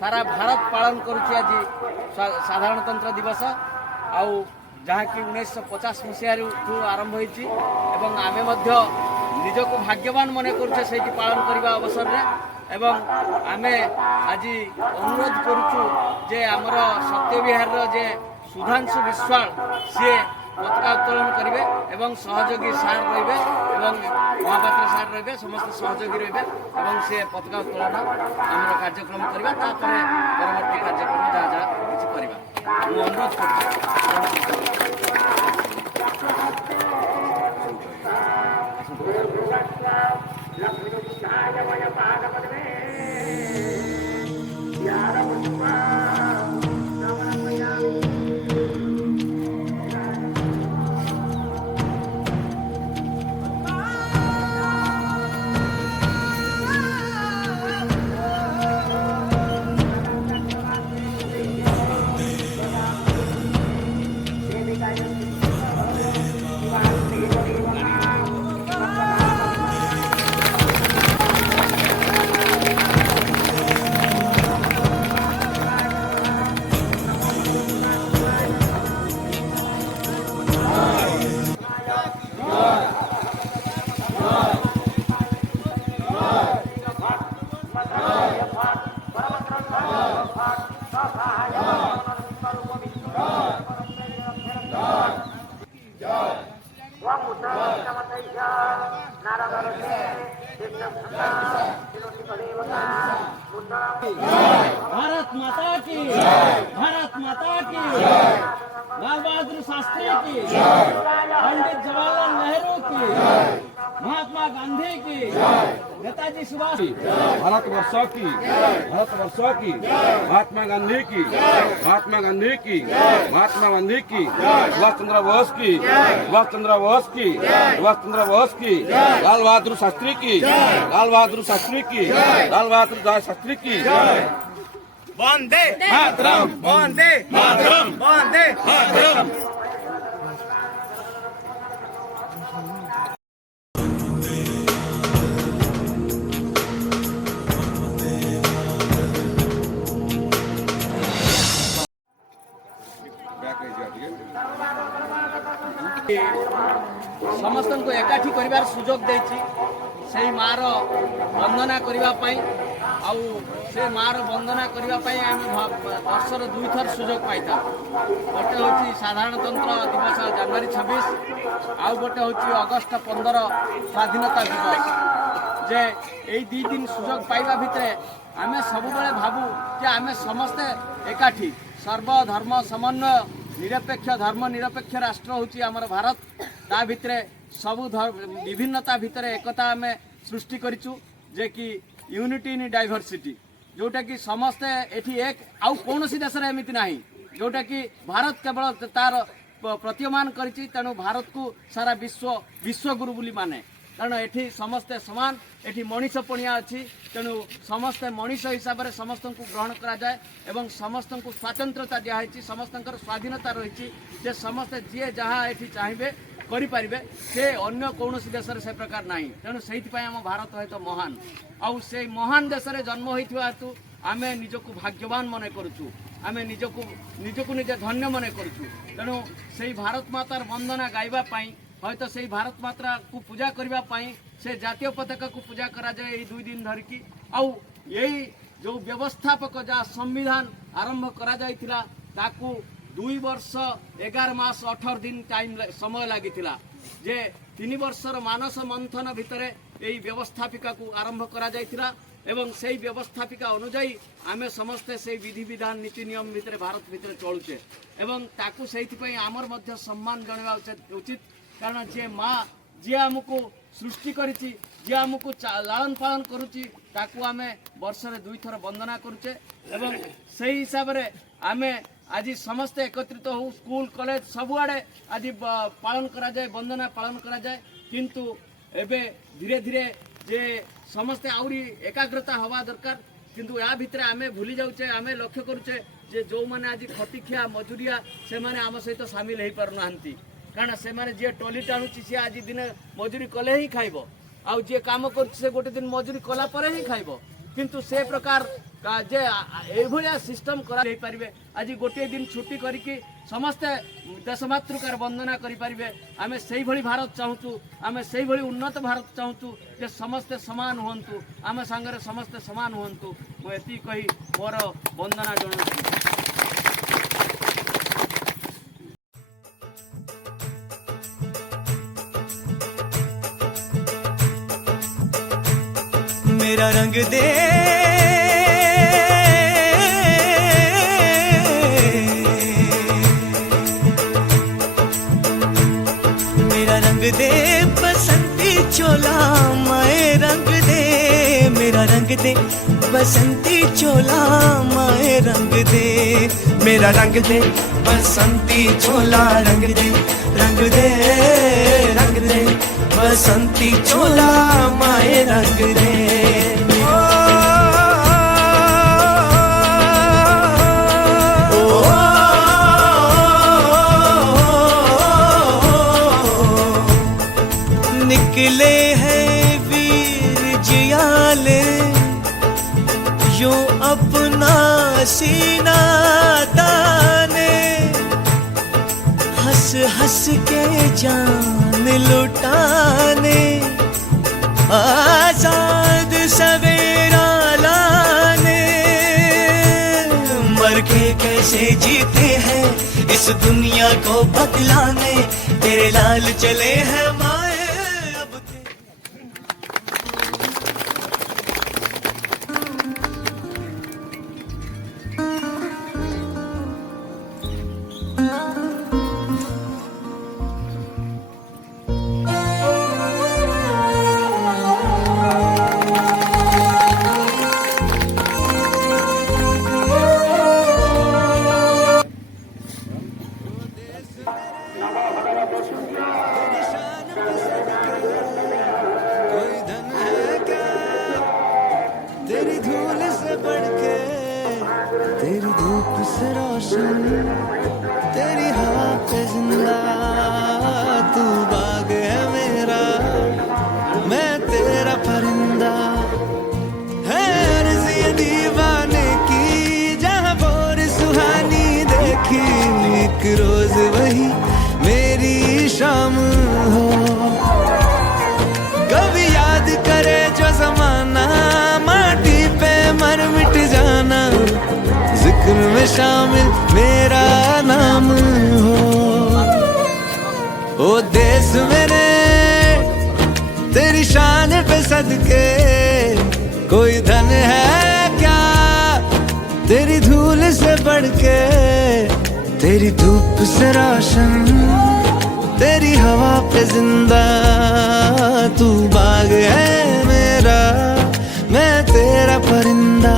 सारा भारत पालन करुच्ची आज साधारणतंत्र दिवस आउ जहाँकि 1950 मसीह आरंभ होती आमे निजक भाग्यवान मन करुचे से पालन करने अवसर में एवं आमे आज अनुरोध करुचु जे आमर सत्य विहार जे सुधांशु विश्वाल सी पताका उत्तोलन करेंगे एवं सहयोगी सार रे महापात्र सार रे समस्त सहयोगी रे से पताका उत्तोलन आम कार्यक्रम करवा परवर्ती कार्यक्रम जहाँ जहाँ किसी करवा अनुरोध भारत माता की भारत माता की लाल बहादुर शास्त्री की पंडित जवाहरलाल नेहरू की महात्मा गांधी की नेताजी सुभाष भारतवर्ष की महात्मा गांधी की महात्मा गांधी की सुभाष चंद्र बोस की लाल बहादुर शास्त्री की वंदे मातरम वंदे मातरम वंदे मातरम। समस्त को एकाठी कर सुजोग देछि से मार वंदना करने आउ से मार वंदना करने वर्षर 2 थर सुजोग पाई गोटे हूँ साधारणतंत्र दिवस जनवरी 26 आउ गोटे हूँ अगस्ट 15 स्वाधीनता दिवस जे यही 2 दिन सुजोग पाइबा भितर आमे सबुबले भावु कि आमे समस्ते एकाठी सर्वधर्म समन्वय निरपेक्ष धर्मनिरपेक्ष राष्ट्र होची आमर भारत ता भितरे सबु विभिन्नता भितरे एकता आमे सृष्टि करिचु जे कि यूनिटी इन डाइवर्सिटी जोटा कि समस्ते एठी एक आउ कोनोसी देश रे एमिति नाही जोटा कि भारत केवल तार प्रतीयमान करिछि तेणु भारत को सारा विश्वगुरु बोली माने कारण एठी समस्ते समान एठी मनीष पणिया अच्छी तेणु समस्ते मनीष हिसाब से समस्त को ग्रहण करा जाए एवं समस्त को स्वातंत्रता दिखाई समस्त स्वाधीनता रही जे समस्ते जी जहाँ एठी चाहिए करें से अन्य कौन देश से प्रकार ना तेणु से आम भारत है तो महान आउ से महान देश में जन्म होता हेतु आम निजक भाग्यवान मन करुचु आम निजक निजे धन्य मन करुचु तेणु से भारत मातार वंदना गाइबापी हयतो से भारत माता को पूजा करने से जातीय पताका को पूजा करा जाए 2 दिन धरिकी आउ यही जो व्यवस्थापक जहाँ संविधान आरंभ करा जाइथिला ताकू 2 वर्ष 11 मास 18 दिन टाइम समय लगी जे 3 वर्षर मानस मंथन भितर यही व्यवस्थापिका को आरंभ करा जाइथिला एवं से व्यवस्थापिका अनुजाई आमे समस्ते से विधि विधान नीति नियम भितर भारत भितर चलुचे एवं ताकू सेइथिपई आमर मध्य सम्मान जणावा उचित कारण जे माँ जी आमको सृष्टि करिछि जी आमको लालन पालन करुछि ताकू आमे वर्षरे 2 थर वंदना करुचे एवं से हिसाब रे आमे आज समस्ते एकत्रित हो स्कूल कॉलेज सबुआड़े आज पालन करा जाए वंदना पालन करा जाए किंतु एबे धीरे धीरे जे समस्ते आउरी एकाग्रता हवा दरकार किंतु या भितर आमे भूली जाउचे आमे लक्ष्य करुचे जे जो माने आज खटिखिया मजूरिया से माने आम सहित सामिल हो पार नाहंती कारण से माने जे टोली टाणुची से आज दिन मजूरी कले ही खाइबो आउ जे काम कर गोटे दिन मजूरी कला पर ही खाइबो किंतु से प्रकार जे एभलिया सिस्टम करा पारे आज गोटे दिन छुट्टी करके समस्ते देशमातृकार वंदना करें आम से भली भारत चाहूँ आम से भली उन्नत भारत चाहूँ जे समस्ते समान हूँ आम सांगरे समस्ते समान हूँ मुझे कही मोर वंदना जनाऊँ। मेरा रंग दे मेरा रंग दे बसंती चोला माए रंग दे मेरा रंग दे बसंती चोला माए रंग दे मेरा रंग दे बसंती चोला रंग दे रंग दे रंग दे बसंती चोला माए रंग दे। निकले हैं वीर जियाले यो अपना सीना ताने हंस हंस के जान लुटाने आजाद सवेरा लाने मर के कैसे जीते हैं इस दुनिया को बदलाने तेरे लाल चले हैं माए अब कोई धन है क्या तेरी धूल से बढ़ के तेरी धूप से रोशन तेरी हवा पे जिंदा तू बाग है मेरा मैं तेरा परिंदा है अर्ज़ ये दीवाने की जहाँ बोर सुहानी देखी एक रोज वही मेरी शाम हो कभी याद करे जो जमाना माटी पे मर मिट जाना जिक्र में शामिल मेरा नाम हो ओ देश मेरे तेरी शान पे सदके कोई धन है क्या तेरी धूल से बढ़ के तेरी धूप से रोशन तेरी हवा पे जिंदा तू बाग है मेरा मैं तेरा परिंदा।